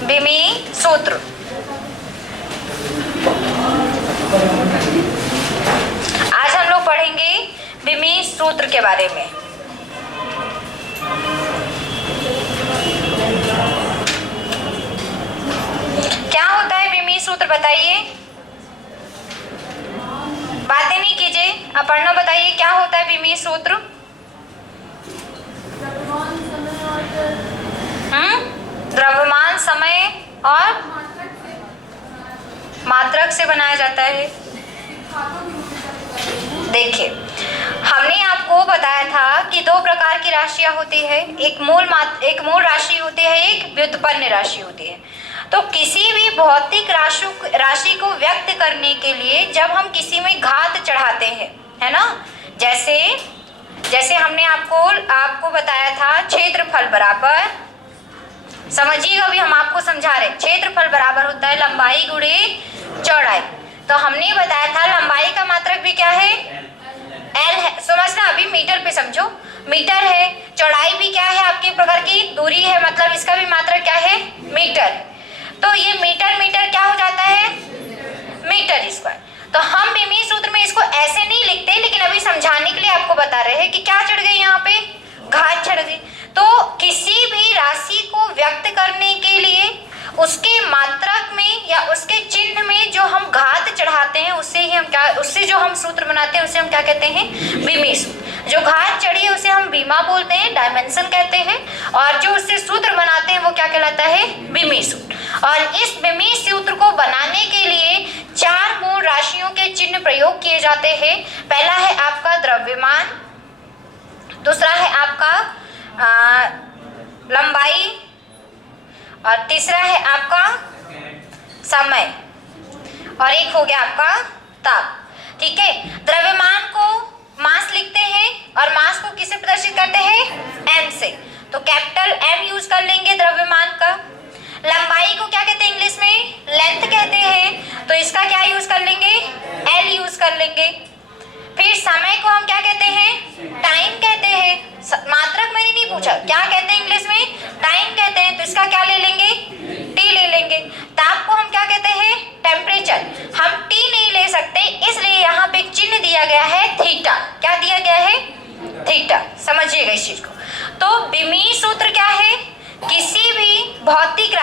विमी सूत्र। आज हम लोग पढ़ेंगे विमी सूत्र के बारे में। क्या होता है विमी सूत्र बताइए, बातें नहीं कीजिए, आप पढ़ना बताइए क्या होता है विमी सूत्र। द्रव्यमान, समय और मात्रक से बनाया जाता है। देखिए, हमने आपको बताया था कि दो प्रकार की राशियां होती है, एक मूल राशि होती है, एक व्युत्पन्न राशि होती है। तो किसी भी भौतिक राशि को व्यक्त करने के लिए जब हम किसी में घात चढ़ाते हैं, है ना, जैसे हमने आपको बताया था क्षेत्रफल बराबर, समझिएगा, अभी हम आपको समझा रहे, क्षेत्रफल बराबर होता है लंबाई गुणे चौड़ाई। तो हमने बताया था लंबाई का मात्रक भी क्या है, एल है, समझना, अभी मीटर पे समझो, मीटर है, चौड़ाई भी क्या है, आपकी प्रकार की दूरी है, मतलब इसका भी मात्रक क्या है, मीटर। तो ये मीटर क्या हो जाता है, मीटर स्क्वायर। तो हम विमी सूत्र में इसको ऐसे नहीं लिखते, लेकिन अभी समझाने के लिए आपको बता रहे हैं कि क्या चढ़ गई यहाँ पे, घात चढ़ गई। तो किसी भी राशि को व्यक्त करने के लिए उसके मात्रक में या उसके चिन्ह में जो हम घात चढ़ाते हैं उससे जो हम सूत्र बनाते हैं उसे हम क्या कहते हैं, विमी सूत्र। जो घात चढ़ी है उसे हम विमा बोलते हैं, डायमेंशन कहते हैं, और जो उससे सूत्र बनाते हैं वो क्या कहलाता है, विमी सूत्र। और इस विमी सूत्र को बनाने के लिए 4 मूल राशियों के चिन्ह प्रयोग किए जाते हैं। पहला है आपका द्रव्यमान, दूसरा है आपका लंबाई, और तीसरा है आपका समय, और एक हो गया आपका ताप। ठीक है, द्रव्यमान को मास लिखते हैं और मास को किससे प्रदर्शित करते हैं, m से, तो कैपिटल M यूज कर लेंगे द्रव्यमान का। लंबाई को क्या कहते हैं इंग्लिश में, लेंथ कहते हैं, तो इसका क्या यूज कर लेंगे, L यूज कर लेंगे। फिर समय को हम क्या कहते हैं, टाइम कहते हैं, मात्रक मैंने नहीं पूछा, क्या कहते हैं इंग्लिश में, टाइम कहते हैं, तो इसका क्या ले लेंगे, टी ले लेंगे। ताप को हम क्या कहते हैं, टेम्परेचर, हम टी नहीं ले सकते, इसलिए यहाँ पे एक चिन्ह दिया गया है थीटा। क्या दिया गया है, थीटा, समझिएगा इस चीज को। तो विमी सूत्र क्या है, किसी भी भौतिक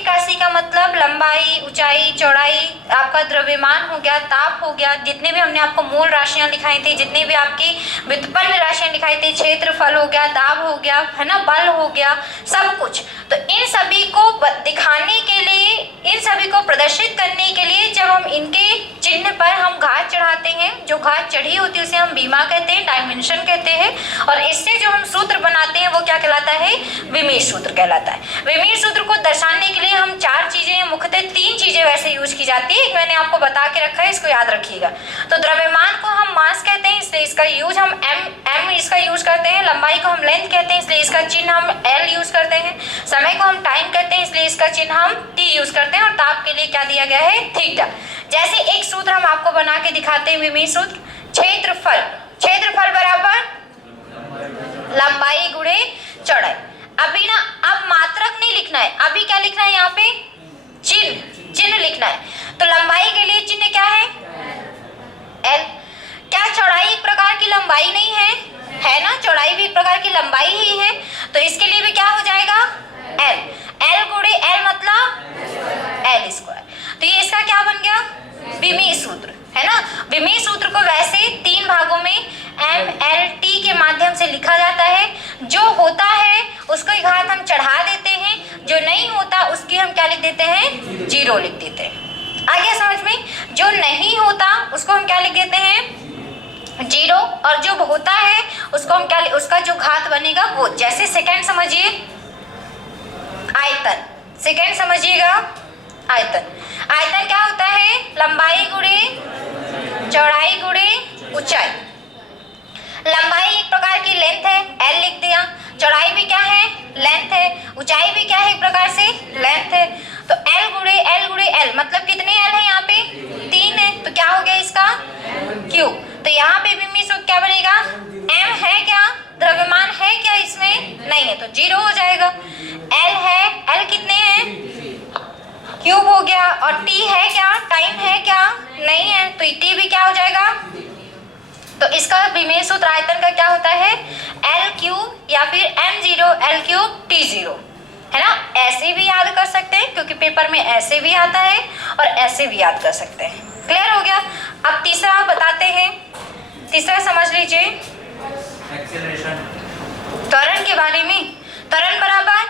राशि का मतलब लंबाई, ऊंचाई, चौड़ाई, आपका द्रव्यमान हो गया, ताप हो गया, जितने भी हमने आपको मूल राशियां दिखाई थी, जितने भी आपकी व्युत्पन्न राशियां दिखाई थी, क्षेत्रफल हो गया, दाब हो गया, है ना, बल हो गया, सब कुछ। तो इन सभी को दिखाने के लिए, इन सभी को प्रदर्शित करने के लिए जब हम इनके चिन्ह पर हम घात चढ़ाते हैं, जो घात चढ़ी होती है उसे हम विमा कहते हैं, डायमेंशन कहते हैं, और इससे जो हम सूत्र बनाते हैं वो क्या कहलाता है, विमी सूत्र कहलाता है। विमी सूत्र को दर्शाने के लिए हम 4 चीजें, मुख्यतः 3 चीजें वैसे यूज की जाती है, मैंने आपको बता के रखा है, इसको याद रखिएगा। तो द्रव्यमान को हम मास कहते हैं, इसलिए इसका यूज हम m इसका यूज करते हैं। लंबाई को हम लेंथ कहते हैं, इसलिए इसका चिन्ह हम l यूज करते हैं। समय को हम टाइम कहते हैं, इसलिए इसका चिन्ह हम t यूज करते हैं, और ताप के लिए क्या दिया गया है, थीटा। जैसे एक सूत्र हम आपको बना के दिखाते हैं, विमी सूत्र, क्षेत्रफल बराबर लंबाई गुणे चौड़ाई। अभी ना, अब मात्रक नहीं लिखना है, अभी क्या लिखना है, यहाँ पे चिन्ह लिखना है। तो लंबाई के लिए चिन्ह क्या है, L। क्या चौड़ाई एक प्रकार की लंबाई नहीं है ना, चौड़ाई भी एक प्रकार की लंबाई ही है, तो इसके लिए भी क्या हो जाएगा, L गुणे L मतलब L स्क्वायर। तो ये इसका क्या बन गया, विमी सूत्र, है ना। विमी सूत्र को वैसे 3 भागों में MLT के माध्यम से लिखा जाता है। जो होता है उसको घात हम चढ़ा देते हैं, जो नहीं होता उसकी हम क्या लिख देते हैं, 0 लिख देते हैं। आ गया समझ में, जो नहीं होता उसको हम क्या लिख देते हैं, 0, और जो होता है उसको हम क्या, उसका जो घात बनेगा वो, जैसे सेकंड समझिए, आयतन, सेकंड समझिएगा, आयतन क्या होता है, लंबाई गुणे चौड़ाई गुणे ऊंचाई। लंबाई एक प्रकार की लेंथ है, L लिख दिया, चौड़ाई भी क्या है, लेंथ है, ऊंचाई भी क्या है, एक प्रकार से लेंथ है। तो L गुणे L मतलब कितने L है, यहाँ पे 3 है, तो क्या हो गया इसका Q। तो यहाँ पे विमी सूत्र क्या बनेगा, M है क्या, द्रव्यमान है क्या इसमें, नहीं है, तो 0 हो जाएगा। L है, L कितने हैं, क्यूब हो गया। और टी है क्या, टाइम है क्या, नहीं है, तो टी भी क्या हो जाएगा। तो इसका विमेय सूत्र आयतन का क्या होता है, एल क्यूब या फिर m0 L क्यूब T0, है ना। ऐसे भी याद कर सकते हैं क्योंकि पेपर में ऐसे भी आता है और ऐसे भी याद कर सकते हैं। क्लियर हो गया। अब तीसरा बताते हैं, तीसरा समझ लीजिए एक्सेलरेशन, त्वरण के बारे में। त्वरण बराबर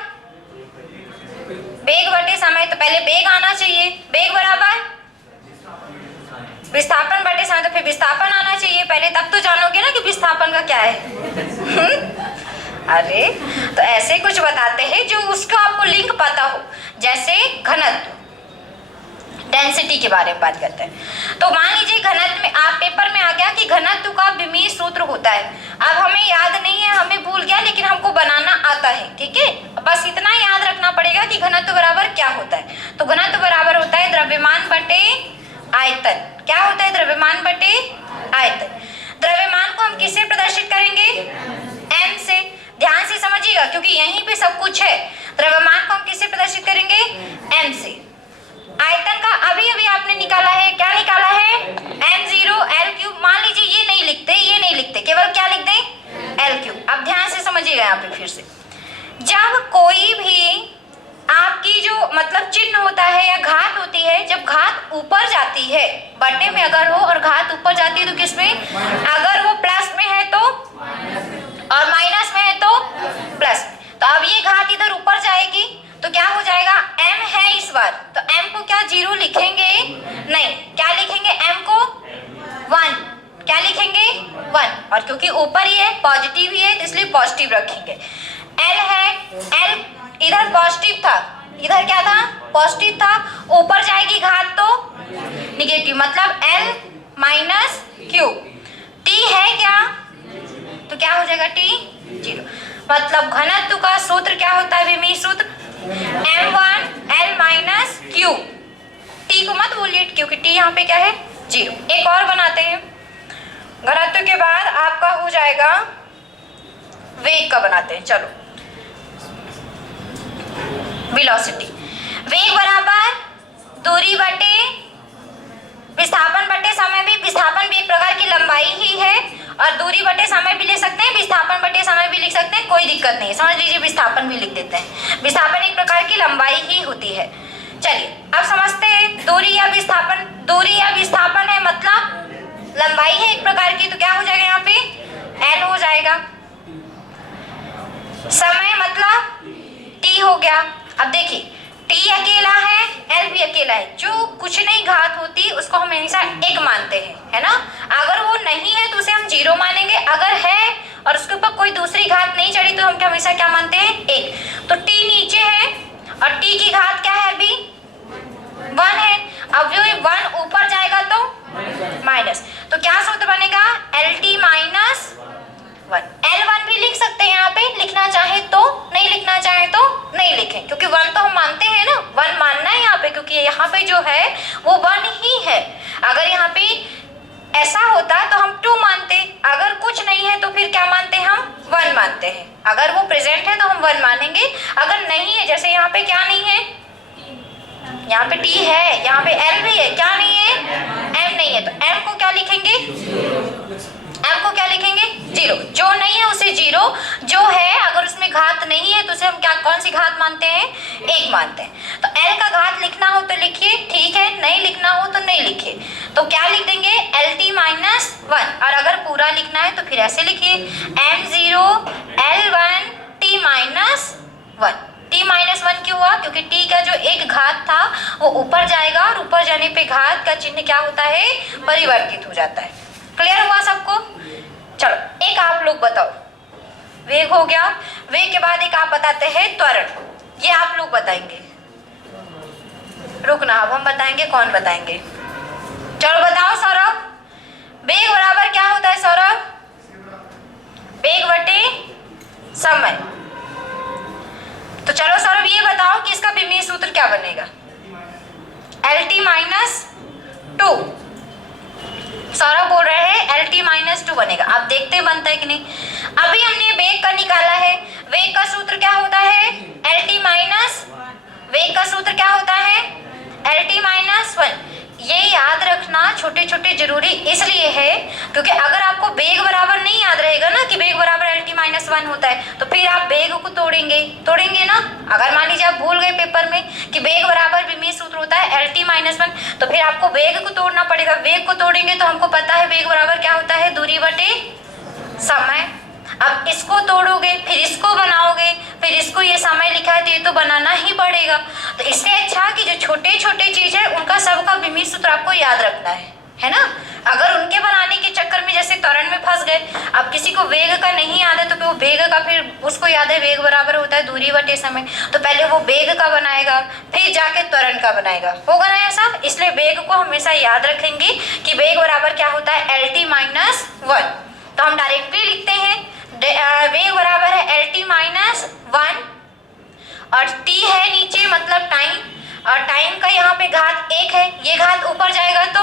वेग बटे समय, तो पहले वेग आना चाहिए, वेग बराबर विस्थापन बटे समय, तो फिर विस्थापन आना चाहिए पहले, तब तो जानोगे ना कि विस्थापन का क्या है। अरे तो ऐसे कुछ बताते हैं जो उसका आपको लिंक पता हो, जैसे घनत्व, डेंसिटी के बारे में बात करते हैं। तो मान लीजिए घनत्व में आप पेपर में आ गया कि घनत्व का विमीय सूत्र होता है। अब हमें याद नहीं है, हमें भूल गया, लेकिन हमको बनाना आता है, ठीक है। बस इतना याद रखना पड़ेगा कि घनत्व बराबर क्या होता है। तो घनत्व बराबर होता है द्रव्यमान बटे आयतन। क्या होता है, द्रव्यमान बटे आयतन। द्रव्यमान को हम किससे प्रदर्शित करेंगे, m से। ध्यान से समझिएगा क्योंकि यहीं पे सब कुछ है। द्रव्यमान को हम किससे प्रदर्शित करेंगे, m से। आयतन का अभी अभी आपने निकाला है, क्या निकाला है, m0 L क्यूब। मान लीजिए ये नहीं लिखते, ये नहीं लिखते, केवल क्या लिख दें, L क्यूब। अब ध्यान से समझिएगा यहाँ पे फिर से, जब कोई भी आपकी जो मतलब चिन्ह होता है या घात होती है, जब घात ऊपर जाती है, बटे में अगर हो और घात ऊपर जाती है तो किसमें, अगर वो प्लस में है तो, और माइनस में है तो प्लस। तो अब ये घात इधर ऊपर जाएगी तो क्या हो जाएगा, m है इस बार, तो m को क्या 0 लिखेंगे, नहीं, क्या लिखेंगे, m को 1, क्या लिखेंगे 1, और क्योंकि ऊपर ही है, पॉजिटिव ही है, तो इसलिए पॉजिटिव रखेंगे। l है, l इधर पॉजिटिव था, इधर क्या था, पॉजिटिव था, ऊपर जाएगी घात तो निगेटिव, मतलब l माइनस क्यू। t है क्या, तो क्या हो जाएगा, t 0। मतलब घनत्व का सूत्र क्या होता है, विमीय सूत्र m1 L minus Q. t को मत बोलिए क्योंकि t यहाँ पे क्या है, 0। एक और बनाते हैं, घनत्व के बाद आपका हो जाएगा वेग का बनाते हैं। चलो, वेलोसिटी, वेग बराबर दूरी बटे विस्थापन बटे समय। भी विस्थापन भी एक प्रकार की लंबाई ही है, और दूरी बटे समय भी लिख सकते हैं, विस्थापन बटे समय भी लिख सकते हैं, कोई दिक्कत नहीं है। समझ लीजिए विस्थापन भी लिख देते हैं, विस्थापन एक प्रकार की लंबाई ही होती है। चलिए अब समझते हैं, दूरी या विस्थापन, दूरी या विस्थापन है मतलब लंबाई है एक प्रकार की, तो क्या हो जाएगा यहाँ पे, l हो जाएगा। समय मतलब t हो गया। अब देखिए t अकेला है, l भी अकेला है, जो कुछ नहीं घात होती उसको हम हमेशा 1 मानते हैं, है ना। अगर वो नहीं है तो उसे हम 0 मानेंगे, अगर है और उसके ऊपर कोई दूसरी घात नहीं चढ़ी तो हम क्या हमेशा क्या मानते हैं, 1। तो t नीचे है और t की घात क्या है, अभी 1 है। अब जो 1 ऊपर जाएगा तो माइनस, तो क्या सूत्र बनेगा, LT माइनस 1। L1 भी लिख सकते हैं यहाँ पे, लिखना चाहे तो, नहीं लिखना चाहे तो नहीं लिखें, क्योंकि 1 तो हम मानते हैं ना, 1 मानना है यहाँ पे, क्योंकि यहाँ पे जो है वो 1 ही है। अगर यहाँ पे ऐसा होता तो हम 2 मानते, अगर कुछ नहीं है तो फिर क्या मानते हैं, हम 1 मानते हैं। अगर वो प्रेजेंट है तो हम 1 मानेंगे, अगर नहीं है, जैसे यहाँ पे क्या नहीं है, यहाँ पे t है, यहाँ पे l भी है, क्या नहीं है, m नहीं है, तो m को क्या लिखेंगे, m को क्या लिखेंगे, 0। जो नहीं है उसे 0, जो है अगर उसमें घात नहीं है तो उसे हम क्या, कौन सी घात मानते हैं, 1 मानते हैं। तो l का घात लिखना हो तो लिखिए, ठीक है, नहीं लिखना हो तो नहीं लिखिए। तो क्या लिख देंगे, LT माइनस 1, और अगर पूरा लिखना है तो फिर ऐसे लिखिए, m0 L1 T minus 1। t minus 1 क्यों हुआ, क्योंकि t का जो एक घात था वो ऊपर जाएगा, और ऊपर जाने पे घात का चिन्ह क्या होता है, परिवर्तित हो जाता है। क्लियर हुआ सबको। चलो एक आप लोग बताओ, वेग हो गया, वेग के बाद एक आप बताते हैं त्वरण, ये आप लोग बताएंगे। रुकना, अब हम बताएंगे, कौन बताएंगे, चलो बताओ सौरभ। वेग बराबर क्या होता है सौरभ, वेग बटे समय। तो चलो सौरभ ये बताओ कि इसका विमीय सूत्र क्या बनेगा, LT माइनस 2। सौरभ बोल रहे हैं LT माइनस 2 बनेगा। आप देखते हैं बनता है कि नहीं। अभी हमने वेग का निकाला है, वेग का सूत्र क्या होता है, LT माइनस, वेग का सूत्र क्या होता है LT-1। ये याद रखना छोटे छोटे जरूरी इसलिए है क्योंकि अगर आपको बेग बराबर नहीं याद रहेगा ना कि बेग बराबर LT-1 होता है तो फिर आप बेग को तोड़ेंगे ना। अगर मान लीजिए आप भूल गए पेपर में कि बेग बराबर बीमीय सूत्र होता है LT-1, तो फिर आपको बेग को तोड़ना पड़ेगा। बेग को तोड़ेंगे तो हमको पता है बेग बराबर क्या होता है, दूरी बटे समय। अब इसको तोड़ोगे फिर इसको बनाओगे फिर इसको, ये समय लिखा है तो ये तो बनाना ही पड़ेगा। तो इससे अच्छा कि जो छोटे छोटे चीज है उनका सबका बीमीय सूत्र आपको याद रखना है ना। अगर उनके बनाने के चक्कर में जैसे त्वरण में फंस गए, अब किसी को वेग का नहीं याद है तो फिर वो वेग का, फिर उसको याद है वेग बराबर होता है दूरी बटे समय, तो पहले वो वेग का बनाएगा फिर जाके त्वरण का बनाएगा, होगा ना ऐसा। इसलिए वेग को हमेशा याद रखेंगे कि वेग बराबर क्या होता है, LT-1। तो हम डायरेक्टली लिखते हैं वेग बराबर है LT-1 और t है नीचे मतलब टाइम, और टाइम का यहाँ पे घात 1 है, ये घात ऊपर जाएगा तो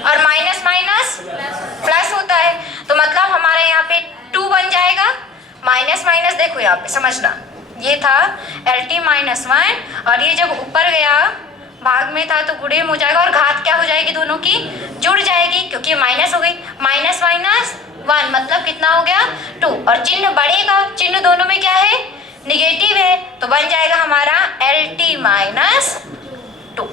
और माइनस माइनस प्लस होता है, तो मतलब हमारे यहाँ पे 2 बन जाएगा। माइनस माइनस देखो यहाँ पे समझना, ये था LT-1 और ये जब ऊपर गया भाग में था तो गुणे में हो जाएगा और घात क्या हो जाएगी, दोनों की जुड़ जाएगी क्योंकि माइनस हो गई। माइनस माइनस 1 मतलब कितना हो गया 2, और चिन्ह बढ़ेगा, चिन्ह दोनों में क्या है, निगेटिव है, तो बन जाएगा हमारा LT-2।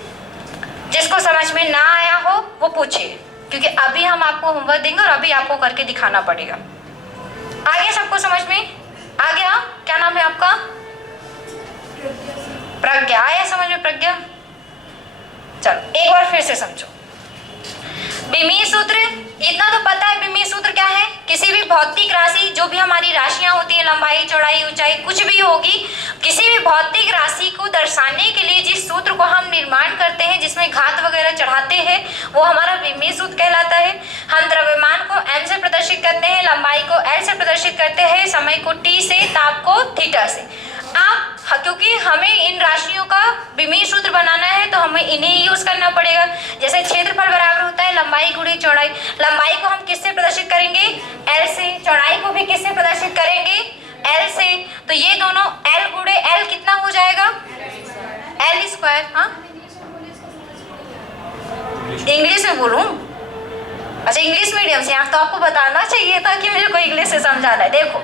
जिसको समझ में ना आया हो वो पूछिए, क्योंकि अभी हम आपको होमवर्क देंगे और अभी आपको करके दिखाना पड़ेगा। आ गया सबको समझ में आ गया? क्या नाम है आपका? प्रज्ञा। आया समझ में प्रज्ञा? चलो एक बार फिर से समझो। बीमीय सूत्र, इतना तो पता है बीमीय सूत्र क्या है। किसी भी भौतिक राशि, जो भी हमारी राशियां होती हैं, लंबाई चौड़ाई ऊंचाई कुछ भी होगी, किसी भी भौतिक राशि को दर्शाने के लिए जिस सूत्र को हम निर्माण करते हैं, जिसमें घात वगैरह चढ़ाते हैं, वो हमारा बीमीय सूत्र कहलाता है। हम द्रव्यमान को m से प्रदर्शित करते हैं, लंबाई को l से प्रदर्शित करते हैं, समय को t से, ताप को थीटा से। आप क्योंकि हमें इन राशियों का बीमीय सूत्र बनाना है तो हमें इन्हें यूज करना पड़ेगा। जैसे क्षेत्रफल बराबर होता है लंबाई गुणे चौड़ाई, लंबाई को हम किससे प्रदर्शित करेंगे, l से, चौड़ाई को भी किससे प्रदर्शित करेंगे, l से, तो ये दोनों l गुणे l कितना हो जाएगा, l²। हाँ इंग्लिश में बोलूं? अच्छा इंग्लिश मीडियम से, यहाँ तो आपको बताना चाहिए था कि मेरे को इंग्लिश से समझाना है। देखो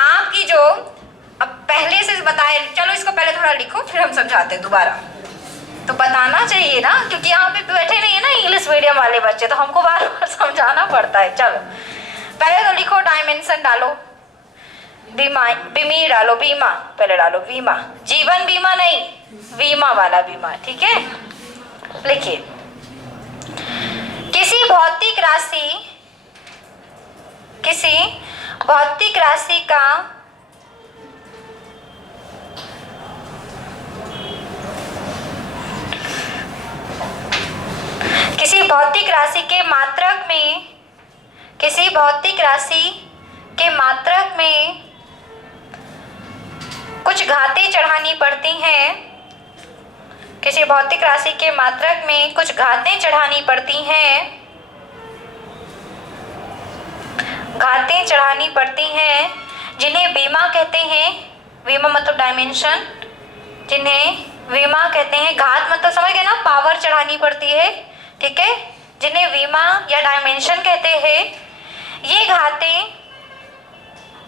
आपकी जो अब पहले से बताए, चलो इसको पहले थोड़ा लिखो फिर हम समझाते हैं दोबारा, तो बताना चाहिए ना, क्योंकि यहाँ पे बैठे नहीं है ना इंग्लिश मीडियम वाले बच्चे, तो हमको बार बार समझाना पड़ता है। चलो पहले तो लिखो, डायमेंशन डालो, बीमी डालो, बीमा पहले डालो, बीमा, जीवन बीमा नहीं, बीमा वाला बीमा, ठीक है। लिखिए, किसी भौतिक राशि का किसी भौतिक राशि के मात्रक में कुछ घातें चढ़ानी पड़ती हैं, किसी भौतिक राशि के मात्रक में कुछ घातें चढ़ानी पड़ती हैं, जिन्हें बीमा कहते हैं। बीमा मतलब डायमेंशन, जिन्हें बीमा कहते हैं। घात मतलब समझ गए ना, पावर चढ़ानी पड़ती है, ठीक है, जिन्हें बीमा या डायमेंशन कहते हैं। ये घातें,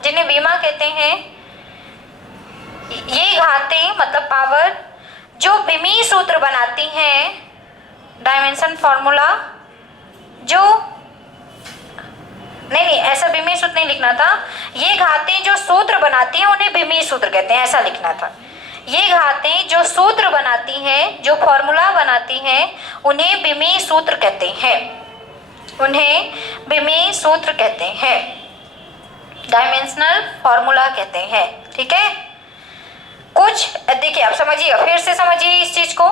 जिन्हें बीमा कहते हैं, ये घातें मतलब पावर जो बीमीय सूत्र बनाती हैं, डायमेंशन फॉर्मूला जो नहीं ऐसा बीमीय सूत्र नहीं लिखना था, ये घातें जो सूत्र बनाती हैं उन्हें बीमीय सूत्र कहते हैं, ऐसा लिखना था। ये घातें जो सूत्र बनाती हैं, जो फॉर्मूला बनाती हैं, उन्हें बीमीय सूत्र कहते हैं, डायमेंशनल फॉर्मूला कहते हैं, ठीक है। कुछ देखिए, आप समझिए, फिर से समझिए इस चीज को।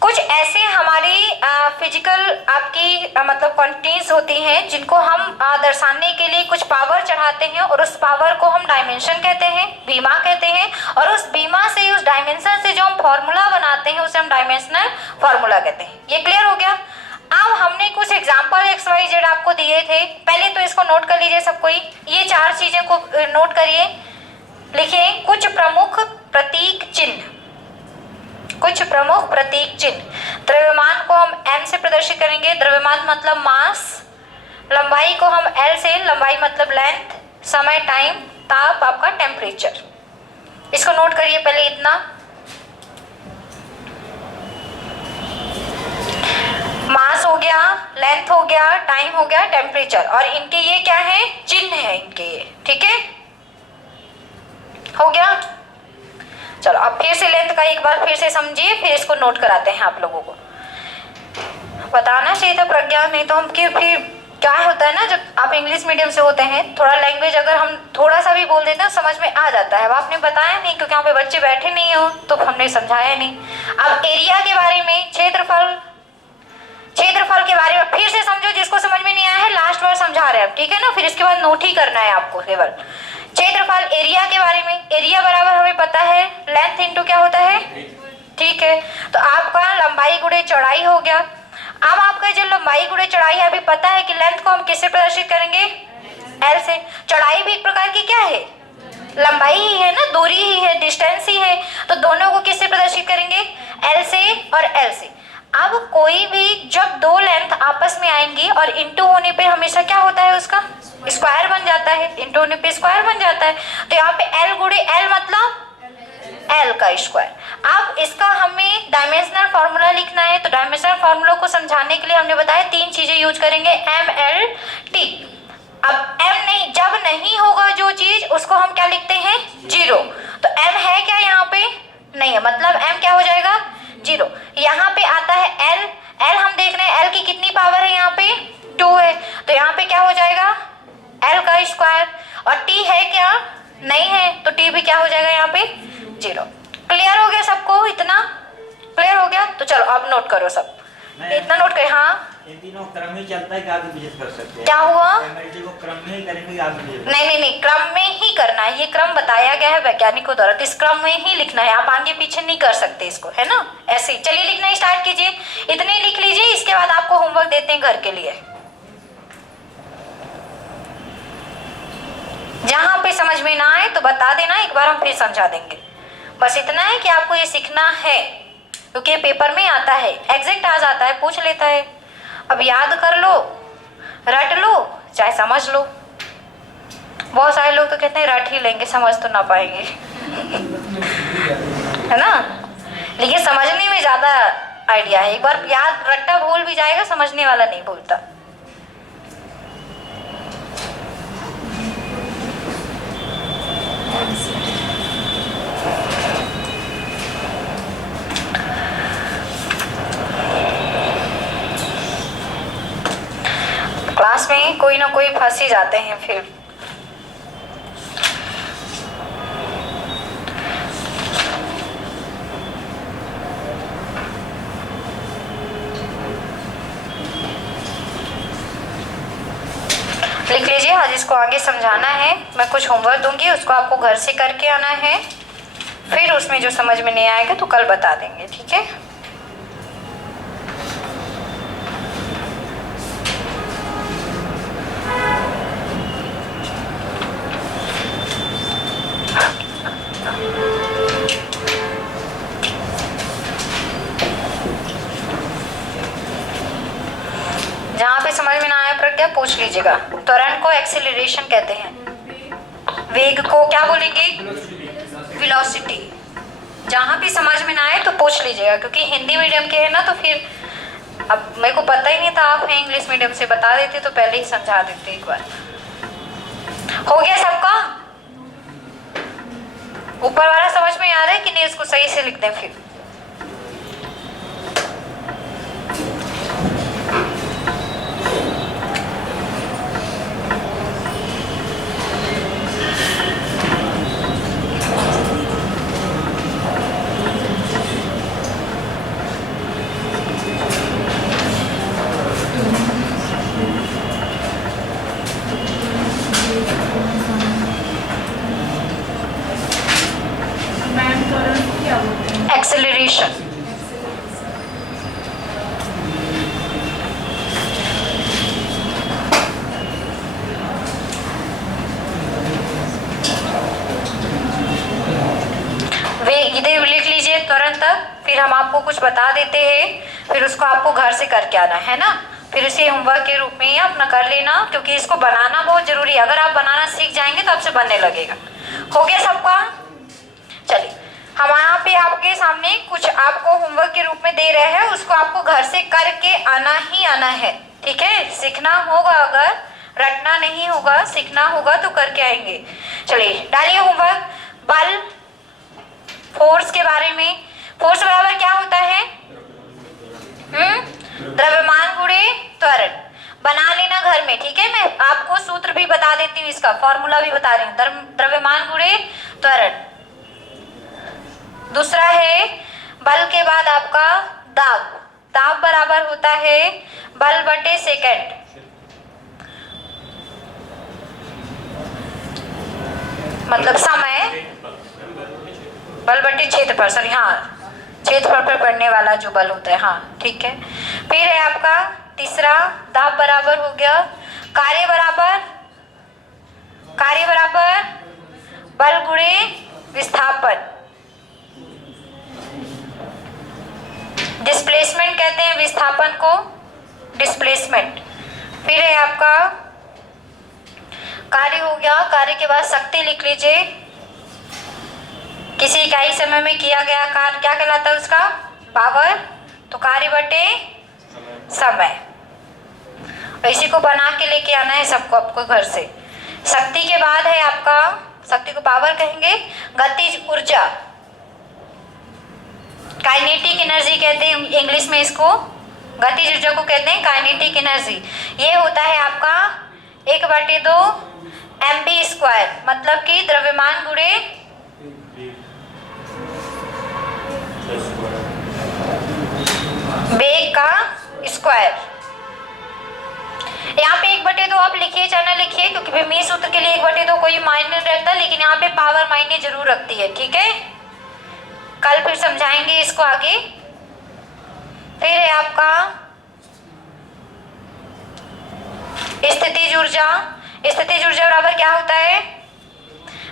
कुछ ऐसे हमारी फिजिकल आपकी मतलब क्वांटिटीज होती हैं जिनको हम दर्शाने के लिए कुछ पावर चढ़ाते हैं, और उस पावर को हम डायमेंशन कहते हैं, बीमा कहते हैं, और उस बीमा से, उस डायमेंशन से जो हम फॉर्मूला बनाते हैं उसे हम डायमेंशनल फॉर्मूला कहते हैं। ये क्लियर हो गया? अब हमने कुछ एग्जाम्पल XYZ आपको दिए थे, पहले तो इसको नोट कर लीजिए सब कोई, ये 4 चीजें को नोट करिए। लिखिए, कुछ प्रमुख प्रतीक चिन्ह, कुछ प्रमुख प्रतीक चिन्ह। द्रव्यमान को हम m से प्रदर्शित करेंगे, द्रव्यमान मतलब मास। लंबाई को हम l से, लंबाई मतलब लेंथ। समय टाइम, ताप आपका टेम्परेचर। इसको नोट करिए पहले इतना। मास हो गया, लेंथ हो गया, टाइम हो गया, टेम्परेचर, और इनके ये क्या है, चिन्ह है इनके ये, ठीक है, हो गया। चलो अब फिर से लेंथ का एक बार फिर से समझिए, फिर इसको नोट कराते हैं आप लोगों को। बताना चाहिए था प्रज्ञा, नहीं तो हम फिर क्या होता है ना, जब आप इंग्लिश मीडियम से होते हैं, थोड़ा लैंग्वेज अगर हम थोड़ा सा भी बोल देते हैं समझ में आ जाता है। अब आपने बताया नहीं क्योंकि यहाँ पे बच्चे बैठे नहीं हो, तो हमने समझाया नहीं। अब एरिया के बारे में, क्षेत्रफल के बारे में फिर से समझो, जिसको समझ में नहीं आया है लास्ट बार समझा रहे हैं, ठीक है ना। फिर इसके बाद नोट ही करना है आपको केवल। क्षेत्रफल एरिया के बारे में, एरिया बराबर हमें पता है लेंथ इंटू क्या होता है, ठीक है। तो आपका लंबाई गुणे चौड़ाई हो गया। अब आपका जो लंबाई गुणे चौड़ाई है, अभी पता है कि लेंथ को हम किससे प्रदर्शित करेंगे, एल से। चौड़ाई भी एक प्रकार की क्या है, लंबाई ही है ना, दूरी ही है, डिस्टेंस ही है। तो दोनों को किससे प्रदर्शित करेंगे, एल से और एल से। अब कोई भी जब दो लेंथ आपस में आएंगी और इंटू होने पे हमेशा क्या होता है, उसका स्क्वायर बन जाता है, इंटू होने पे स्क्वायर बन जाता है। तो यहाँ पे एल गुणे एल मतलब एल का स्क्वायर। अब इसका हमें डायमेंशनल फॉर्मूला लिखना है, तो डायमेंशनल फॉर्मूला को समझाने के लिए हमने बताया तीन चीजें यूज करेंगे, एम एल टी। अब एम नहीं, जब नहीं होगा जो चीज उसको हम क्या लिखते हैं, जीरो। तो एम है क्या यहाँ पे, नहीं है, मतलब एम क्या हो जाएगा, जीरो। यहाँ पे आता है एल, एल हम देख रहे हैं एल की कितनी पावर है, यहाँ पे 2 है, तो यहाँ पे क्या हो जाएगा, एल का स्क्वायर। और टी है क्या, नहीं है, तो टी भी क्या हो जाएगा यहाँ पे, जीरो। क्लियर हो गया सबको, इतना क्लियर हो गया। तो चलो अब नोट करो सब, इतना नोट कर। हाँ इन तीनों क्रम ही चलता है कि आगे पीछे कर सकते हैं। क्या हुआ, एमएलटी को क्रम में ही करेंगे, आगे पीछे नहीं, क्रम में ही करना है, ये क्रम बताया गया है वैज्ञानिकों द्वारा, तो इस क्रम में ही लिखना है, आप आगे पीछे नहीं कर सकते इसको, है ना। ऐसे ही चलिए लिखना स्टार्ट कीजिए, इतने लिख लीजिए, इसके बाद आपको होमवर्क देते हैं घर के लिए। जहां पे समझ में ना आए तो बता देना, एक बार हम फिर समझा देंगे। बस इतना है कि आपको ये सीखना है, क्योंकि पेपर में आता है, एग्जैक्ट आ जाता है, पूछ लेता है। अब याद कर लो, रट लो, चाहे समझ लो। बहुत सारे लोग तो कहते हैं रट ही लेंगे, समझ तो ना पाएंगे है ना, लेकिन समझने में ज्यादा आइडिया है। एक बार याद, रट्टा भूल भी जाएगा, समझने वाला नहीं भूलता। क्लास में कोई ना कोई फंस ही जाते हैं फिर। लिख लीजिए, आज इसको आगे समझाना है, मैं कुछ होमवर्क दूंगी, उसको आपको घर से करके आना है। फिर उसमें जो समझ में नहीं आएगा तो कल बता देंगे, ठीक है। जहाँ पे समझ में ना आया प्रज्ञा पूछ लीजिएगा। त्वरण को एक्सेलरेशन कहते हैं, वेग को क्या बोलेंगे, वेलोसिटी। जहाँ भी समझ में ना आए तो पूछ लीजिएगा, क्योंकि हिंदी मीडियम के है ना, तो फिर अब मेरे को पता ही नहीं था, आप हैं इंग्लिश मीडियम से, बता देते तो पहले ही समझा देते एक बार। हो गया सबका, ऊपर वाला समझ में आ रहा है कि नहीं, उसको सही से लिख दें फिर। एक्सेलरेशन तुरंत तक, फिर हम आपको कुछ बता देते हैं, फिर उसको आपको घर से करके आना है ना। फिर इसे होमवर्क के रूप में ही अपना कर लेना, क्योंकि इसको बनाना बहुत जरूरी है। अगर आप बनाना सीख जाएंगे तो आपसे बनने लगेगा। हो गया सबका? चलिए, हम यहाँ पे आपके सामने कुछ आपको होमवर्क के रूप में दे रहे हैं, उसको आपको घर से करके आना ही आना है, ठीक है। सीखना होगा, अगर रटना नहीं होगा, सीखना होगा तो करके आएंगे। चलिए डालिए होमवर्क। बल, फोर्स के बारे में। फोर्स बराबर क्या होता है? द्रव्यमान गुणे त्वरण। बना लेना घर में, ठीक है। मैं आपको सूत्र भी बता देती हूँ, इसका फॉर्मूला भी बता रही हूँ। द्रव्यमान गुणे त्वरण। दूसरा है बल के बाद आपका दाब। दाब बराबर होता है बल बटे सेकंड। मतलब समय बल बटे क्षेत्रफल, सॉरी हाँ, क्षेत्रफल पर पड़ने वाला जो बल होता है, हाँ ठीक है। फिर है आपका तीसरा, दाब बराबर हो गया कार्य बराबर बल गुणे विस्थापन। डिस्प्लेसमेंट कहते हैं विस्थापन को, डिस्प्लेसमेंट। फिर है आपका कार्य हो गया, कार्य के बाद शक्ति लिख लीजिए। किसी इकाई समय में किया गया कार्य क्या कहलाता है उसका? पावर। तो कार्य बटे समय। इसी को बना के लेके आना है सबको आपको घर से। शक्ति के बाद है आपका, शक्ति को पावर कहेंगे, गतिज ऊर्जा। काइनेटिक एनर्जी कहते हैं इंग्लिश में इसको, गतिज ऊर्जा को कहते हैं काइनेटिक एनर्जी। ये होता है आपका 1/2 mv², मतलब कि द्रव्यमान गुणे वेग का स्क्वायर। यहाँ पे 1/2 आप लिखिए चाहे ना लिखिए, क्योंकि विमीय सूत्र के लिए 1/2 कोई मायने नहीं रखता, लेकिन यहाँ पे पावर मायने जरूर रखती है, ठीक है। कल फिर समझाएंगे इसको आगे। फिर है आपका स्थितिज ऊर्जा। स्थितिज ऊर्जा बराबर क्या होता है?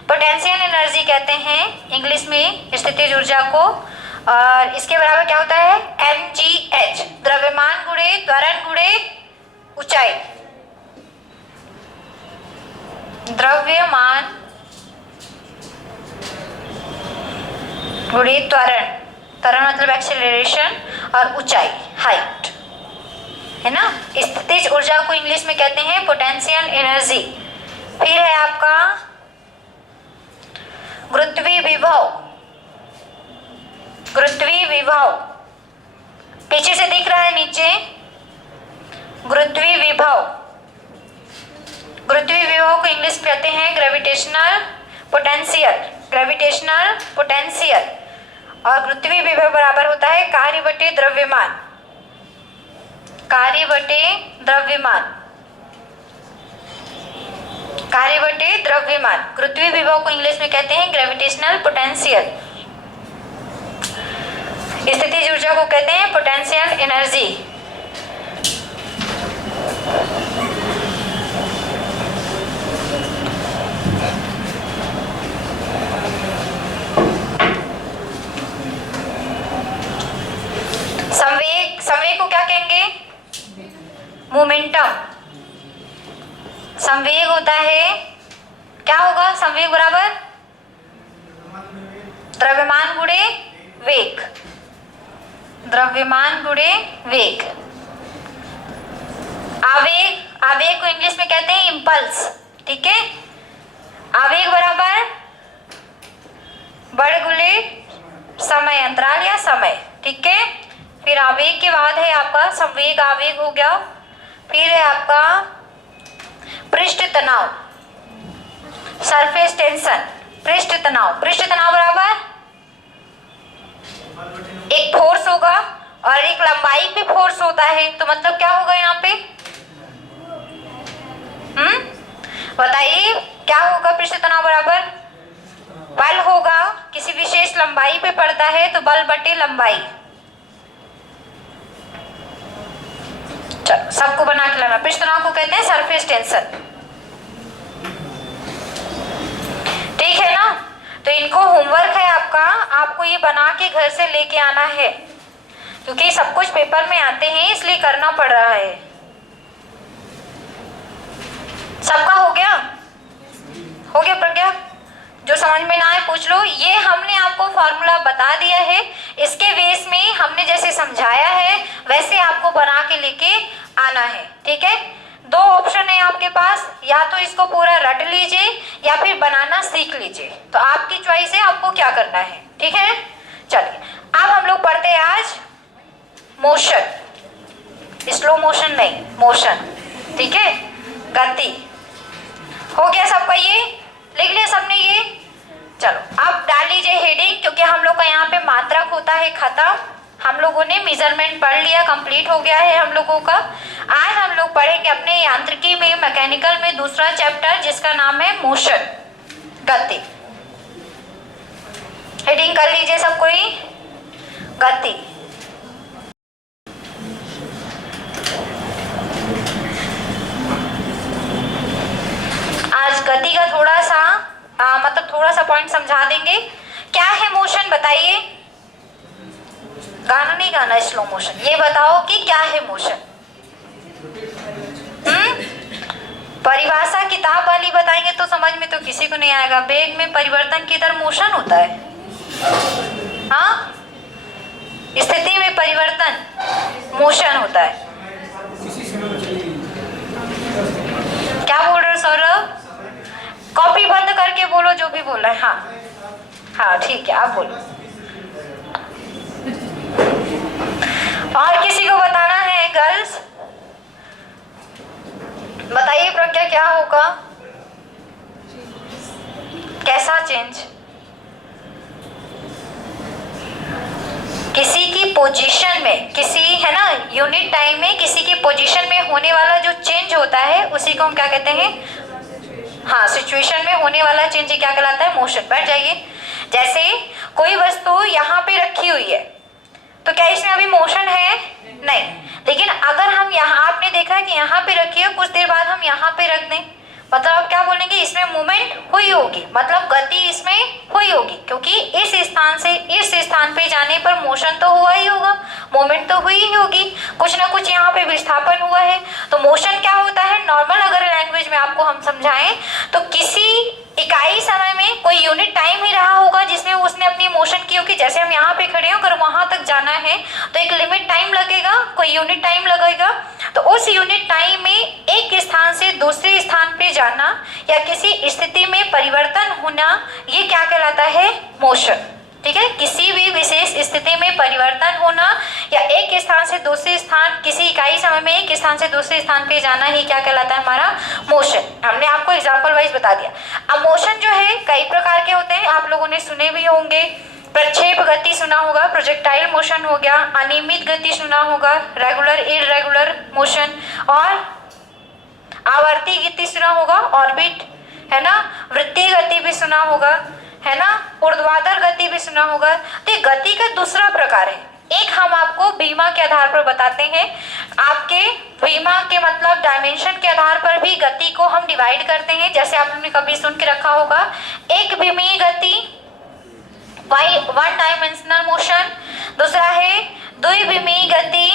पोटेंशियल एनर्जी कहते हैं इंग्लिश में स्थितिज ऊर्जा को। और इसके बराबर क्या होता है? mgh, द्रव्यमान गुणे त्वरण गुणे ऊंचाई। द्रव्यमान गुणे त्वरण, त्वरण मतलब एक्सेलरेशन, और ऊंचाई हाइट, है ना। स्थितिज ऊर्जा को इंग्लिश में कहते हैं पोटेंशियल एनर्जी। फिर है आपका गुरुत्वीय विभव। गुरुत्वीय विभव पीछे से दिख रहा है नीचे, गुरुत्वीय विभव। गुरुत्वीय विभव को इंग्लिश में कहते हैं ग्रेविटेशनल पोटेंशियल। Gravitational potential. और गुरुत्वीय विभव बराबर होता है कार्य बटे द्रव्यमान। कार्य बटे द्रव्यमान। कार्य बटे द्रव्यमान। गुरुत्वीय विभव को इंग्लिश में कहते हैं ग्रेविटेशनल पोटेंशियल। स्थितिज ऊर्जा को कहते हैं पोटेंशियल एनर्जी। संवेग, संवेग को क्या कहेंगे? मोमेंटम। संवेग होता है, क्या होगा संवेग बराबर? द्रव्यमान गुणे वेग। द्रव्यमान गुणे वेग। आवेग, आवेग को इंग्लिश में कहते हैं इंपल्स, ठीक है। आवेग बराबर बल गुणे समय अंतराल या समय, ठीक है। फिर आवेग के बाद है आपका संवेग, आवेग हो गया। फिर है आपका पृष्ठ तनाव, सरफेस टेंशन। पृष्ठ तनाव, पृष्ठ तनाव बराबर एक फोर्स होगा और एक लंबाई पे फोर्स होता है, तो मतलब क्या होगा यहाँ पे? बताइए क्या होगा? पृष्ठ तनाव बराबर बल होगा, किसी विशेष लंबाई पे पड़ता है तो बल बटे लंबाई। चलो सबको बना के लाना। पृष्ठ तनाव को कहते हैं सरफेस टेंशन, ठीक है ना। तो इनको होमवर्क है आपका, आपको ये बना के घर से लेके आना है, क्योंकि सब कुछ पेपर में आते हैं इसलिए करना पड़ रहा है। सबका हो गया? हो गया प्रज्ञा? जो समझ में ना आए पूछ लो। ये हमने आपको फॉर्मूला बता दिया है, इसके बेस में हमने जैसे समझाया है वैसे आपको बना के लेके आना है, ठीक है। दो ऑप्शन है आपके पास, या तो इसको पूरा रट लीजिए या फिर बनाना सीख लीजिए, तो आपकी चॉइस है आपको क्या करना है, ठीक है। चलिए अब हम लोग पढ़ते हैं आज मोशन, स्लो मोशन नहीं, मोशन, ठीक है, गति। हो गया सबका? ये लिख लिया सबने ये? चलो अब डाल लीजिए हेडिंग, क्योंकि हम लोग का यहाँ पे मात्रक होता है खत्म। हम लोगों ने मेजरमेंट पढ़ लिया, कंप्लीट हो गया है हम लोगों का। आज हम लोग पढ़ेंगे अपने यांत्रिकी में, मैकेनिकल में दूसरा चैप्टर जिसका नाम है मोशन, गति। हेडिंग कर लीजिए सब कोई, गति। आज गति का थोड़ा सा मतलब थोड़ा सा पॉइंट समझा देंगे। क्या है मोशन बताइए? गाना नहीं गाना, स्लो मोशन। ये बताओ कि क्या है मोशन? परिभाषा किताब वाली बताएंगे तो समझ में तो किसी को नहीं आएगा। वेग में परिवर्तन की तरह मोशन होता है, हाँ, स्थिति में परिवर्तन मोशन होता है। क्या बोल रहे हो सौरभ? कॉपी बंद करके बोलो जो भी बोल रहा है। हाँ हाँ ठीक है, आप बोलो। और किसी को बताना है? गर्ल्स बताइए प्रज्ञा, क्या होगा? कैसा चेंज? किसी की पोजीशन में, किसी है ना यूनिट टाइम में किसी की पोजीशन में होने वाला जो चेंज होता है उसी को हम क्या कहते हैं? हाँ, सिचुएशन में होने वाला चेंज क्या कहलाता है? मोशन। बैठ जाइए। जैसे कोई वस्तु यहाँ पे रखी हुई है तो क्या इसमें अभी मोशन है? नहीं। लेकिन अगर हम यहाँ, आपने देखा कि यहाँ पे रखी है, कुछ देर बाद हम यहाँ पे रख दें, मतलब आप क्या बोलेंगे? इसमें मूवमेंट हुई होगी, मतलब गति इसमें हुई होगी, क्योंकि इस स्थान से इस स्थान पे जाने पर मोशन तो हुआ ही होगा, मूवमेंट तो हुई ही होगी, कुछ ना कुछ यहाँ पे विस्थापन हुआ है। तो मोशन क्या होता है? नॉर्मल अगर लैंग्वेज में आपको हम समझाएं तो किसी इकाई समय में कोई यूनिट टाइम ही रहा होगा जिसमें उसने अपनी मोशन की होगी। जैसे हम यहाँ पे खड़े हो, अगर वहां तक जाना है तो एक लिमिट टाइम लगेगा, कोई यूनिट टाइम लगेगा। तो उस यूनिट टाइम में एक स्थान से दूसरे स्थान पे जाना या किसी स्थिति में परिवर्तन होना, ये क्या कहलाता है? मोशन, ठीक है। किसी भी विशेष स्थिति में परिवर्तन होना या एक स्थान से दूसरे स्थान, किसी इकाई समय में एक स्थान से दूसरे स्थान पे जाना ही क्या कहलाता है? हमारा मोशन। हमने आपको एग्जांपल वाइज बता दिया। अब मोशन जो है कई प्रकार के होते हैं, आप लोगों ने सुने भी होंगे। प्रक्षेप गति सुना होगा, प्रोजेक्टाइल मोशन हो गया, अनियमित गति सुना होगा, रेगुलर इररेगुलर मोशन, और आवर्ती गति सुना होगा, ऑर्बिट, है ना, वृत्तीय गति भी सुना होगा, है ना, ऊर्ध्वाधर गति भी सुना होगा। तो गति का दूसरा प्रकार है। एक हम आपको बीमा के आधार पर बताते हैं। आपके बीमा के मतलब डायमेंशन के आधार पर भी गति को हम डिवाइड करते हैं। जैसे आपने कभी सुन के रखा होगा, एक विमीय गति, वन डायमेंशनल मोशन, दूसरा है द्विविमीय गति,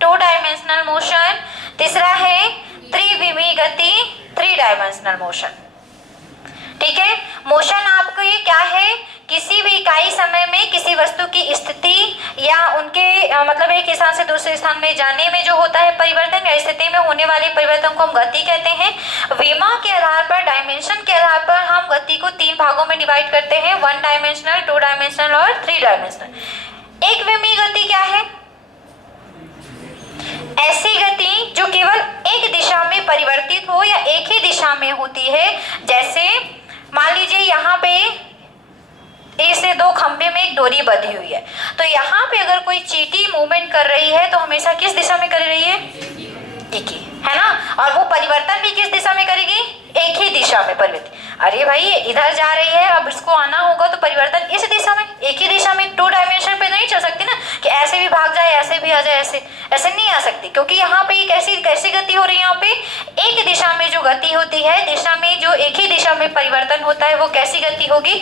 टू डायमेंशनल मोशन, तीसरा है त्रिविमीय गति, थ्री डायमेंशनल मोशन, ठीक है। मोशन आपको ये क्या है? किसी भी इकाई समय में किसी वस्तु की स्थिति या उनके मतलब एक स्थान से दूसरे स्थान में जाने में जो होता है परिवर्तन या स्थिति में होने वाले परिवर्तन को हम गति कहते हैं। विमा के आधार पर, डायमेंशन के आधार पर हम गति को तीन भागों में डिवाइड करते हैं, वन डायमेंशनल, टू डायमेंशनल और थ्री डायमेंशनल। एक विमीय गति क्या है? ऐसी गति जो केवल एक दिशा में परिवर्तित हो या एक ही दिशा में होती है। जैसे मान लीजिए यहाँ पे एक से दो खंभे में एक डोरी बंधी हुई है, तो यहाँ पे अगर कोई चींटी मूवमेंट कर रही है तो हमेशा किस दिशा में कर रही है? एक ही, है ना। और वो परिवर्तन भी किस दिशा में करेगी? एक ही दिशा में परिवर्तित। अरे भाई ये इधर जा रही है, अब इसको आना होगा तो परिवर्तन इस दिशा में, एक ही दिशा में, 2 डायमेंशन पे नहीं चल सकती ना कि ऐसे भी भाग जाए ऐसे भी आ जाए, ऐसे नहीं आ सकती, क्योंकि यहाँ पे कैसी गति हो रही है, यहाँ पे एक दिशा में जो गति होती है, दिशा में जो एक ही दिशा में परिवर्तन होता है वो कैसी गति होगी,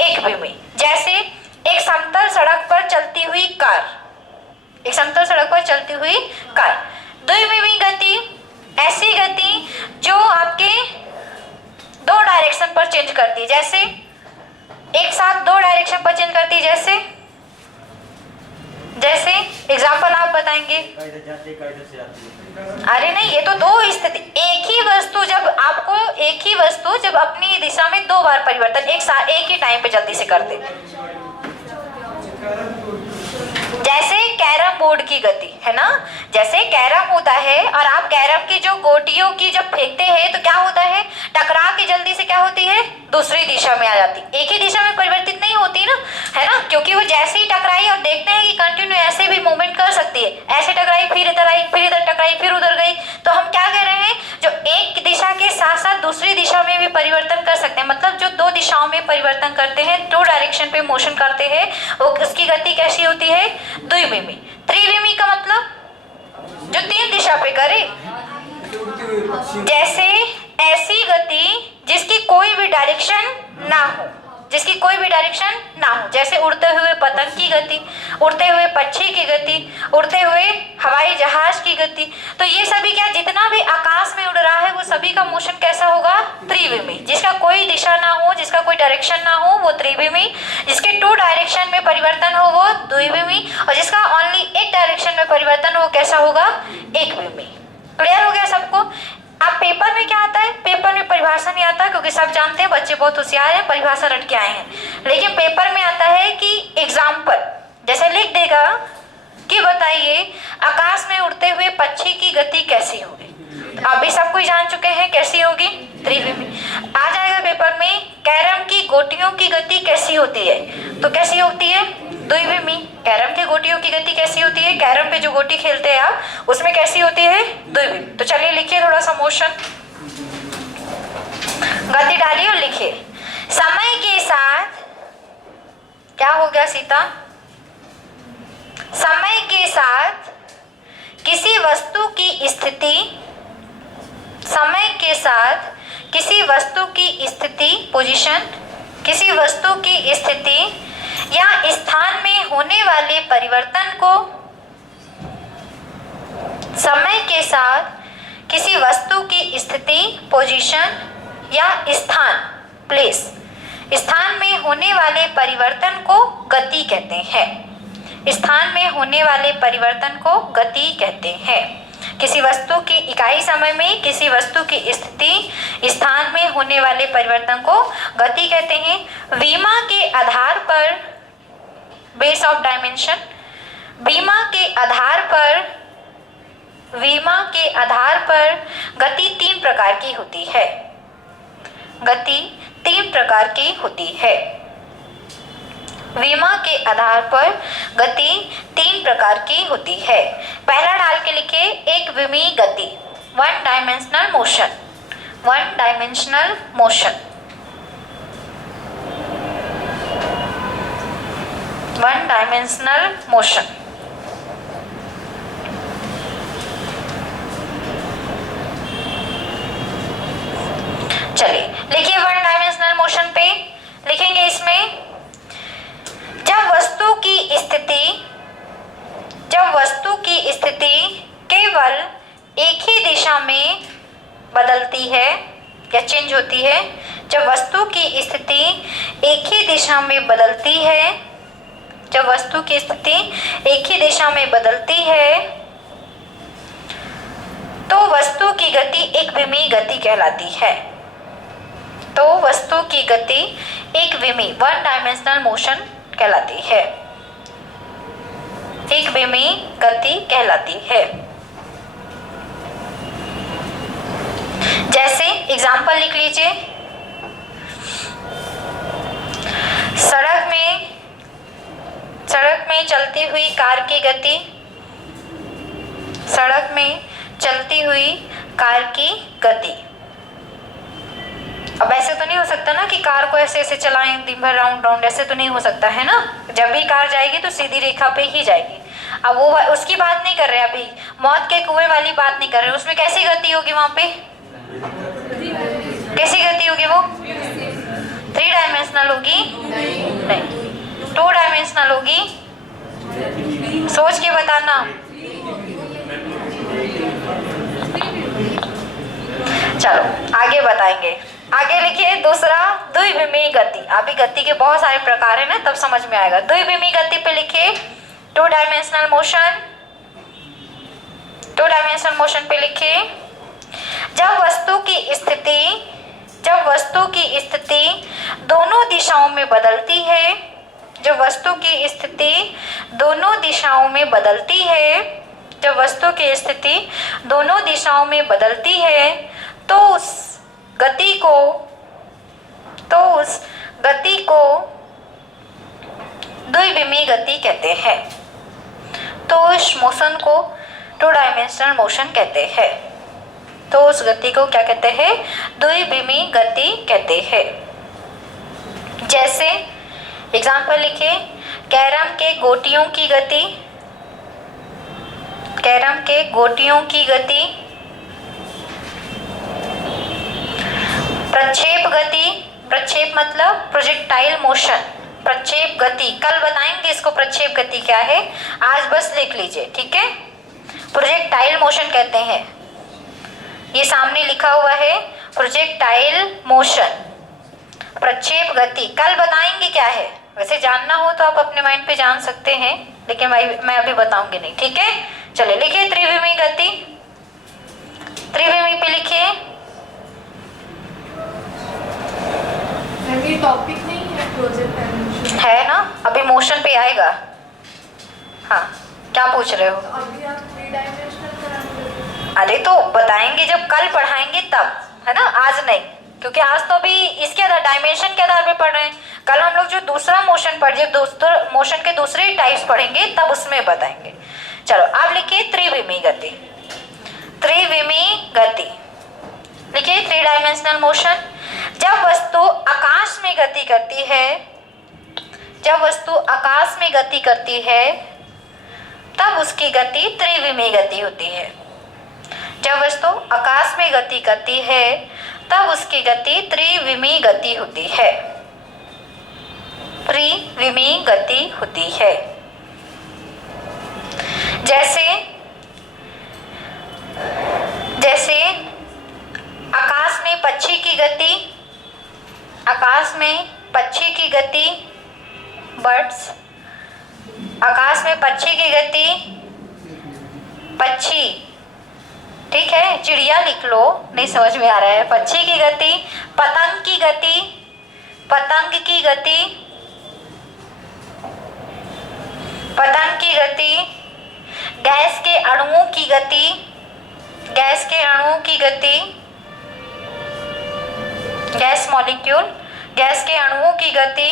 एक विमी। जैसे एक समतल सड़क पर चलती हुई कार, एक समतल सड़क पर चलती हुई कार, द्विविमी गति ऐसी गति जो आपके 2 डायरेक्शन पर चेंज करती है, जैसे एक साथ 2 डायरेक्शन पर चेंज करती है, जैसे एग्जाम्पल आप बताएंगे। इधर जाती है, इधर से आती है। अरे नहीं, ये तो 2 स्थिति, एक ही वस्तु जब अपनी दिशा में 2 बार परिवर्तन एक ही टाइम पे जल्दी से करते, जैसे कैरम बोर्ड की गति है ना, जैसे कैरम होता है और आप कैरम की जो गोटियों की जब फेंकते हैं तो क्या होता है, टकरा के जल्दी से क्या होती है, दूसरी दिशा में आ जाती, एक ही दिशा में परिवर्तित नहीं होती ना, है ना, क्योंकि वो जैसे ही टकराई और देखते हैं कि कंटिन्यू ऐसे भी मूवमेंट कर सकती है, ऐसे टकराई फिर इधर आई फिर इधर टकराई फिर उधर गई, तो हम क्या कह रहे हैं, जो एक दिशा के साथ साथ दूसरी दिशा में भी परिवर्तन कर सकते हैं, मतलब जो 2 दिशाओं में परिवर्तन करते हैं, 2 डायरेक्शन पे मोशन करते हैं, वो उसकी गति कैसी होती है, द्विविमी। त्रिविमी का मतलब जो 3 दिशा पे करे, जैसे ऐसी गति जिसकी कोई भी डायरेक्शन ना हो, जिसकी कोई भी डायरेक्शन ना हो, जैसे उड़ते हुए पतंग की गति, उड़ते हुए पक्षी की गति, उड़ते हुए हवाई जहाज की गति, तो ये सभी क्या, जितना भी आकाश में उड़ रहा है वो सभी का मोशन कैसा होगा, त्रिविमी। जिसका कोई दिशा ना हो, जिसका कोई डायरेक्शन ना हो वो त्रिविमी, जिसके 2 डायरेक्शन में परिवर्तन हो वो द्विविमी, और जिसका ओनली एक डायरेक्शन में परिवर्तन हो कैसा होगा, एकविमी। क्लियर हो गया सबको। अब पेपर में क्या आता है, पेपर में परिभाषा नहीं आता, क्योंकि सब जानते हैं बच्चे बहुत होशियार हैं, परिभाषा रट के आए हैं, लेकिन पेपर में आता है कि एग्जाम्पल, जैसे लिख देगा कि बताइए आकाश में उड़ते हुए पक्षी की गति कैसी होगी, अभी सब कुछ जान चुके हैं कैसी होगी, त्रिविमी। आ जाएगा पेपर में कैरम की गोटियों की गति कैसी होती है, तो कैसी होती है, द्विविमी। कैरम की गोटियों की गति कैसी होती है, कैरम पे जो गोटी खेलते हैं आप उसमें कैसी होती है, द्विविमी। तो चलिए लिखिए थोड़ा सा मोशन, गति डालिए और लिखिए। समय के साथ क्या हो गया सीता, समय के साथ किसी वस्तु की स्थिति, समय के साथ किसी वस्तु की स्थिति, पोजीशन, किसी वस्तु की स्थिति या स्थान में होने वाले परिवर्तन को, समय के साथ किसी वस्तु की स्थिति, पोजीशन या स्थान, प्लेस, स्थान में होने वाले परिवर्तन को गति कहते हैं। स्थान में होने वाले परिवर्तन को गति कहते हैं। किसी वस्तु की इकाई समय में किसी वस्तु की स्थिति, स्थान में होने वाले परिवर्तन को गति कहते हैं। विमा के आधार पर, बेस ऑफ डायमेंशन, विमा के आधार पर गति 3 प्रकार की होती है। गति 3 प्रकार की होती है। विमा के आधार पर गति 3 प्रकार की होती है। पहला डाल के लिखे, एक विमी गति, 1 dimensional motion, 1 dimensional motion, 1 dimensional motion. चलिए लिखिए 1 डायमेंशनल मोशन पे लिखेंगे इसमें, जब वस्तु की स्थिति केवल एक ही दिशा में बदलती है या चेंज होती है, जब वस्तु की स्थिति एक ही दिशा में बदलती है, जब वस्तु की स्थिति एक ही दिशा में बदलती है तो वस्तु की गति एक विमी गति कहलाती है। तो वस्तु की गति एक विमी, 1 डायमेंशनल मोशन कहलाती है, एक विमी गति कहलाती है। जैसे एग्जाम्पल लिख लीजिए, सड़क में चलती हुई कार की गति, सड़क में चलती हुई कार की गति, अब ऐसे तो नहीं हो सकता ना कि कार को ऐसे ऐसे चलाएं दिन भर राउंड राउंड, ऐसे तो नहीं हो सकता है ना। जब भी कार जाएगी तो सीधी रेखा पे ही जाएगी। अब वो उसकी बात नहीं कर रहे, अभी मौत के कुएं वाली बात नहीं कर रहे, उसमें कैसी गति होगी वहां पे, कैसी गति होगी वो, 3 डायमेंशनल होगी नहीं, 2 डायमेंशनल होगी। सोच के बताना। चलो आगे बताएंगे। आगे लिखिए दूसरा, द्विविमीय गति। अभी गति के बहुत सारे प्रकार है ना, तब समझ में आएगा। द्विविमीय गति पे लिखिए 2 डायमेंशनल मोशन। 2 डायमेंशनल मोशन पे लिखिए जब वस्तु की स्थिति दोनों दिशाओं में बदलती है, जब वस्तु की स्थिति दोनों दिशाओं में बदलती है, जब वस्तु की स्थिति दोनों दिशाओं में बदलती है तो उस गति को द्विविमीय गति कहते हैं। तो उस मोशन को 2 डायमेंशनल मोशन कहते हैं। तो उस गति को क्या कहते हैं, द्विविमीय गति कहते हैं। जैसे एग्जाम्पल लिखिए, कैरम के गोटियों की गति, कैरम के गोटियों की गति, प्रक्षेप गति, प्रक्षेप मतलब प्रोजेक्टाइल मोशन, प्रक्षेप गति। कल बताएंगे इसको प्रक्षेप गति क्या है, आज बस लिख लीजिए, ठीक है। प्रोजेक्टाइल मोशन कहते हैं, ये सामने लिखा हुआ है प्रोजेक्टाइल मोशन, प्रक्षेप गति। कल बताएंगे क्या है, वैसे जानना हो तो आप अपने माइंड पे जान सकते हैं, लेकिन मैं अभी बताऊंगी नहीं, ठीक है। चलिए लिखिए त्रिविमीय गति। त्रिविमीय पे लिखिए, ये टॉपिक नहीं है प्रोजेक्टाइल मोशन, है ना, अभी मोशन पे आएगा। हाँ क्या पूछ रहे हो? अभी आप 3 डायमेंशनल कराएंगे। अरे तो बताएंगे जब कल पढ़ाएंगे तब, है ना, आज नहीं, क्योंकि आज तो अभी इसके आधार डायमेंशन के आधार पे पढ़ रहे हैं। कल हम लोग जो दूसरा मोशन पढ़े, मोशन के दूसरे टाइप्स पढ़ेंगे तब उसमें बताएंगे। चलो आप लिखिए त्रिविमीय गति। त्रिविमीय गति लिखिए 3 डायमेंशनल मोशन। जब वस्तु आकाश में गति करती है, जब वस्तु आकाश में गति करती है तब उसकी गति त्रिविमीय गति होती है। जब वस्तु आकाश में गति करती है तब उसकी गति त्रिविमीय गति होती है, त्रिविमीय गति होती है। जैसे जैसे आकाश में पक्षी की गति, आकाश में पक्षी की गति, बर्ड्स, आकाश में पक्षी की गति, पक्षी, ठीक है, चिड़िया लिख लो, नहीं समझ में आ रहा है, पक्षी की गति, पतंग की गति, पतंग की गति, पतंग की गति, गैस के अणुओं की गति, गैस के अणुओं की गति, गैस मॉलिक्यूल, गैस के अणुओं की गति,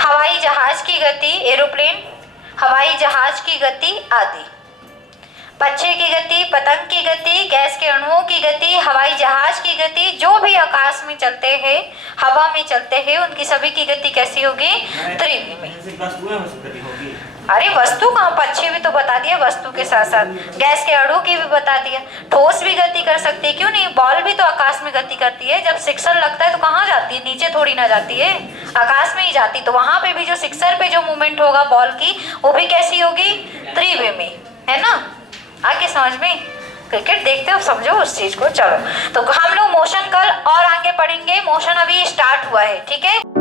हवाई जहाज की गति, एरोप्लेन, हवाई जहाज की गति आदि। पक्षी की गति, पतंग की गति, गैस के अणुओं की गति, हवाई जहाज की गति, जो भी आकाश में चलते हैं, हवा में चलते हैं, उनकी सभी की गति कैसी होगी, त्रिविमीय। अरे वस्तु कहाँ, पक्षी भी तो बता दिया, वस्तु के साथ साथ गैस के अणु की भी बता दिया। ठोस भी गति कर सकती है, क्यों नहीं, बॉल भी तो आकाश में गति करती है। जब सिक्सर लगता है तो कहाँ जाती है, नीचे थोड़ी ना जाती है, आकाश में ही जाती। तो वहां पे भी जो सिक्सर पे जो मूवमेंट होगा बॉल की, वो भी कैसी होगी, त्रिविमीय, है ना। आगे समझ में, क्रिकेट देखते हो, समझो उस चीज को। चलो तो हम लोग मोशन कल और आगे पढ़ेंगे, मोशन अभी स्टार्ट हुआ है, ठीक है।